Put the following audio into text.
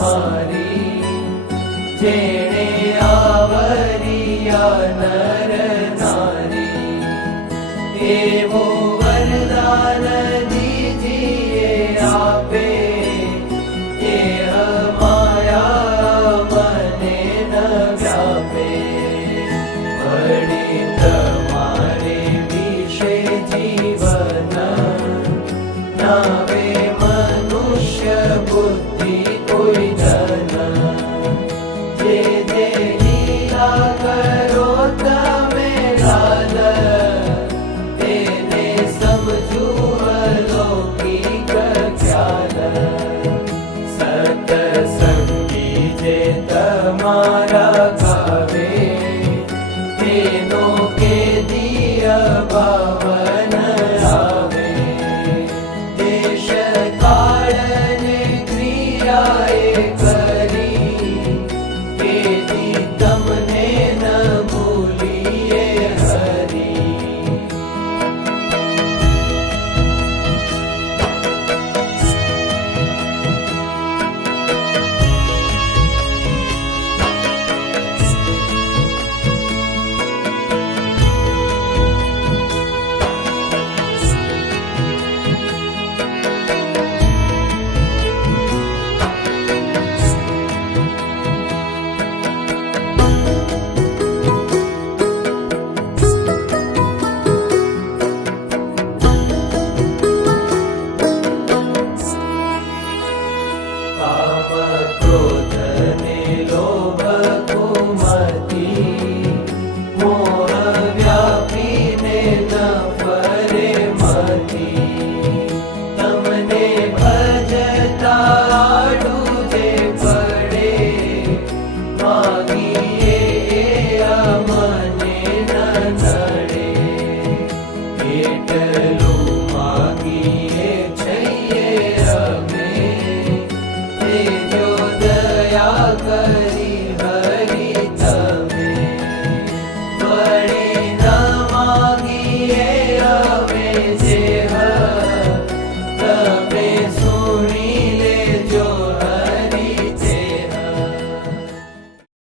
મારી જેણે આવરિયા નર નારી એવો વરદાન દીજીએ આપે એ માયા મને ન વ્યાપે વળી તમારે વિશે જીવન નાવે મનુષ્ય બુદ્ધિ કોઈ જન જે જે લીલા કરો તમે લાલ તેને સમજુ અલૌકિક ખ્યાલ સતસંગી જે તમારા ગાવે તેનો કે દિય ભાવન આવે દેશ કાળ ને ક્રિયાએ કરી તેથી તમને ન ભૂલીએ હરી કામ ક્રોધ ને લોભ કુમતિ મોહ વ્યાપીને ન ફરે મતી તમને ભજતા આડું જે પડે માગીએ અમને ન નડે એટલું માગીએ